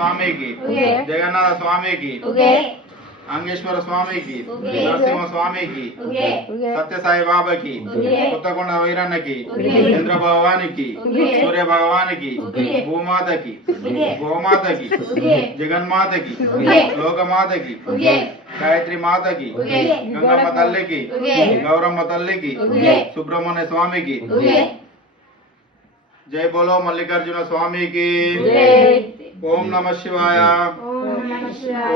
స్వామికి ఉగే. జగన్నాథ స్వామికి ఉగే అంగేశ్వర స్వామికి ఉగే. నరసింహ స్వామికి ఉగే ఉగే సత్యసాయి బాబాకి ఉగే. కొత్తకొండ వీరన్నకి ఉగే. చంద్ర భగవానికి ఉగే. సూర్య భగవానికి ఉగే. భూమాతకి ఉగే. గోమాతకి ఉగే. జగన్మాతకి ఉగే. లోకమాతకి ఉగే. గాయత్రి మాతకి ఉగే. గంగమ్మ తల్లికి ఉగే. గౌరమ్మ తల్లికి ఉగే. సుబ్రహ్మణ్య స్వామికి जय बोलो मल्लिकार्जुन स्वामी की। ओम नमः शिवाय।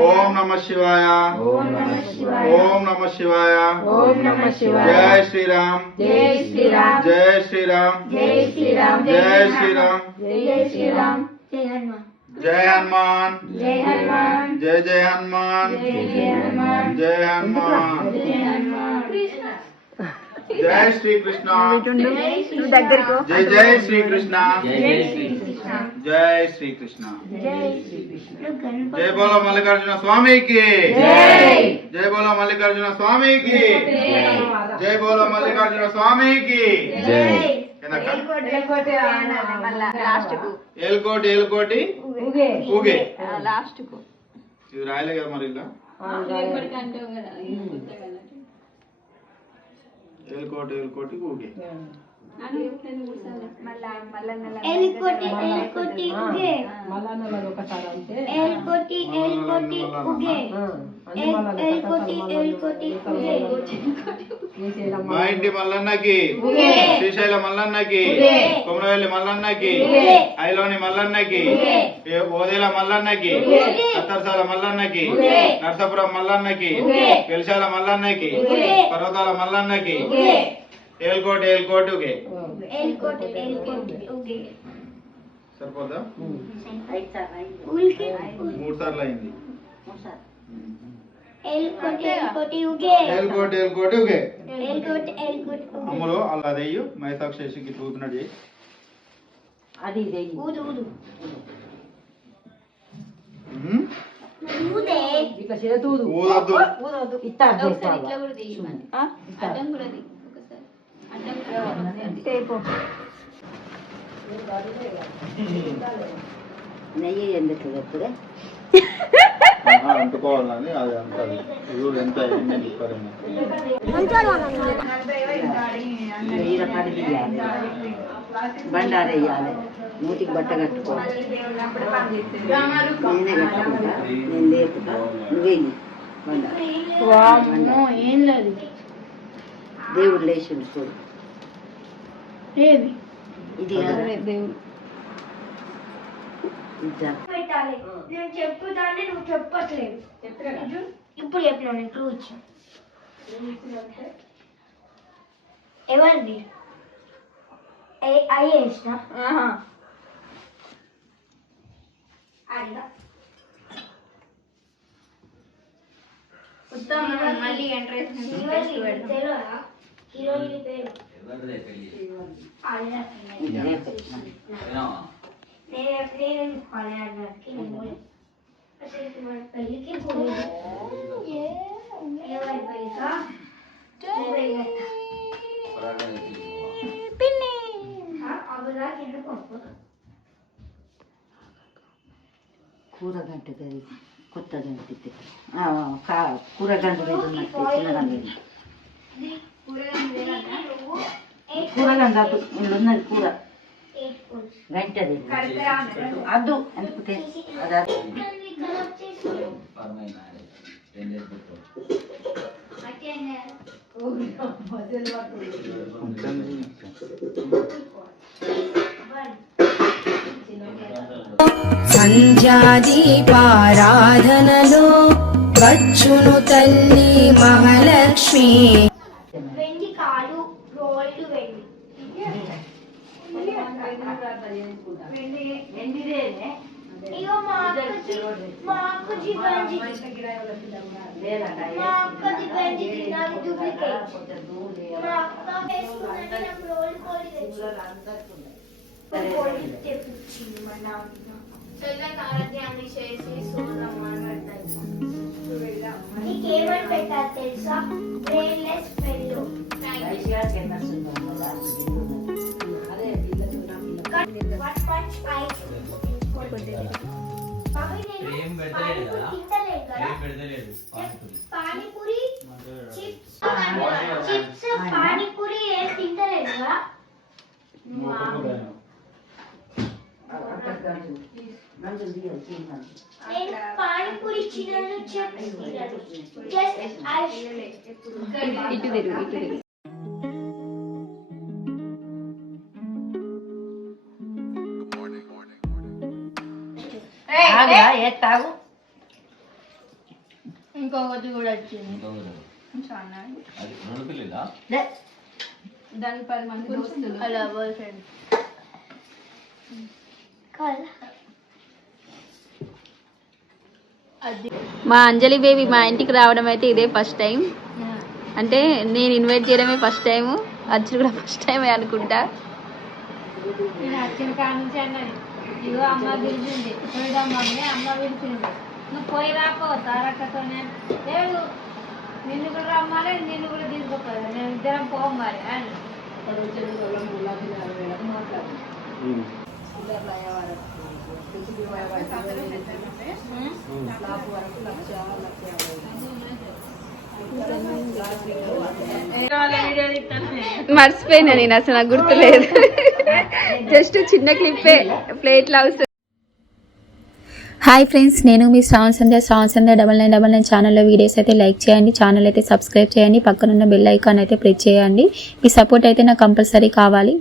ओम नमः शिवाय। ओम नमः शिवाय। जय श्री राम जय श्री राम जय श्री राम जय श्री राम जय श्री राम जय हनुमान। जय हनुमान। जय जय हनुमान। जय हनुमान। జై శ్రీకృష్ణ. దగ్గరకు జై జై శ్రీకృష్ణ. జై శ్రీకృష్ణ. జై బోలో మల్లికార్జున స్వామికి. జై. జై బోలో మల్లికార్జున స్వామికి. జై. బోలో మల్లికార్జున స్వామికి. ఏలుకోటి ఏలుకోటి ఊగే. లాస్ట్కు ఇది రాయలే కదా మరి ఇలా? ఏలుకోటి ఏలుకోటి ఊగే ఎల్కోటి ఎల్కోటి ఉగే. ఎల్కోటి ఎల్కోటి ఉగే. ఎల్- ఎల్కోటి ఎల్కోటి ఉగే. మా ఇంటి మల్లన్నకి. శ్రీశైల మల్లన్నకి. కొమరవెల్లి మల్లన్నకి. ఐలోని మల్లన్నకి. ఓదేల మల్లన్నకి. ఊగే. సత్తరసాల మల్లన్నకి. నర్సాపురం మల్లన్నకి. పెలిశాల మల్లన్నకి. పర్వతాల మల్లన్నకి. ఉగే. ఏల్కోటి ఉగే. సరిపోదా ఉల్కి మూడు సార్లు అయింది. అమ్ములు అలా అదయ్యు మైసాక్షికి చూపినట్టు చేయి. ఊదు ఊదు. ఉమ్. ఊదే. ఊదొద్దు. నెయ్యి ఎందుకు ఎప్పుడు? అంటుకోవాలని అది అంటది. చూడు ఎంత ఎన్ని నింపారేమో. నెయ్యి రకాలు తీయాలి. బండారు వేయాలి. మూతికి బట్ట కట్టుకోవాలి నేనే కట్టుకుంటా నేను లేపుతా. నువ్వేయి బండారు. ఏం లేదు. దేవుడు లేచిండు చూడు ఇది. పెట్టాలి. నేను చెప్పుతానే నువ్వు చెప్పట్లేదు. ఇప్పుడు చెప్పినా నేను క్లూ ఇచ్చాను ఎవరిది? అయ్యే ఇచ్చిన మళ్ళీ ఎంట్రెన్స్ తెలియదా? హీరోయిన్ పేరు అడిగా ఇది రేపు. నేను నేను పడడానికి అసలు మన పెళ్ళికి పోలేదు ఎవరి పెళ్ళికా అబుదా కింద పప్పు కూర గంట గది కొత్త గంట ఇది. ఆ, కా కూర గంట మీద ఉన్నట్టు చిన్న గంట ఇది. కూర గంట ఇందులో ఉన్నది కూర. గంటది అద్దు ఎందుకు అది సంధ్యాదీపారాధనలో వచ్చును తల్లి మహాలక్ష్మి. ఇగో మా అక్కకి మా అక్క జిబంజి మా అక్క జిబంజి తినాలి డూప్లికేట్ మా అక్క వేసుకున్నది నాకు రోల్ కోడి తెచ్చింది కోడి తెప్పించింది మా నాన్న. తెల్లకి ఆరోగ్యాన్ని చేసి నీకేమని పెట్టాలి తెలుసా? బ్రెయిన్లెస్ ఏం పెడతలేదు కదా తింటలేదు కదా ఏం పెడతలేదు పానీపూరి పానీపూరి చిప్స్ చిప్స్ పానీపూరి ఏం తింటలేదు కదా మందులు తీయాలి తిన్నాను నేను పానీపూరి చిన్నలు చిప్స్ తినను జస్ట్ ఐస్ ఇటు తిరుగు ఇటు తిరుగు ఆగురా, ఏ తాగు. ఇంకొకటి కూడా వచ్చింది. దానికి పది మంది దోస్తులు. అలా బాయ్ ఫ్రెండ్ మా అంజలి బేబీ మా ఇంటికి రావడం అయితే ఇదే ఫస్ట్ టైం. అంటే నేను ఇన్వైట్ చేయడమే ఫస్ట్ టైం అచ్చుడు కూడా ఫస్ట్ టైమే అనుకుంటా. నేను ఇగో అమ్మ పిలిచింది పోయిదా మమ్మీ అమ్మ పిలిచింది నువ్వు పోయి రాపో తారక్కతోనే. లేదు నిన్ను కూడా రమ్మాలి నిన్ను కూడా తీసుకుపోయి మేము ఇద్దరం పోం మరి అని మర్చిపోయినా నేను అసలు నాకు గుర్తులేదు. జస్ట్ చిన్న క్లిప్పే ప్లేట్ లవ్స్ హాయ్ ఫ్రెండ్స్ నేను మీ Shravan Sandhya. Shravan Sandhya double nine double nine ఛానల్లో వీడియోస్ అయితే లైక్ చేయండి ఛానల్ అయితే సబ్స్క్రైబ్ చేయండి పక్కనున్న బెల్ ఐకాన్ అయితే ప్రెస్ చేయండి. మీ సపోర్ట్ అయితే నాకు కంపల్సరీ కావాలి.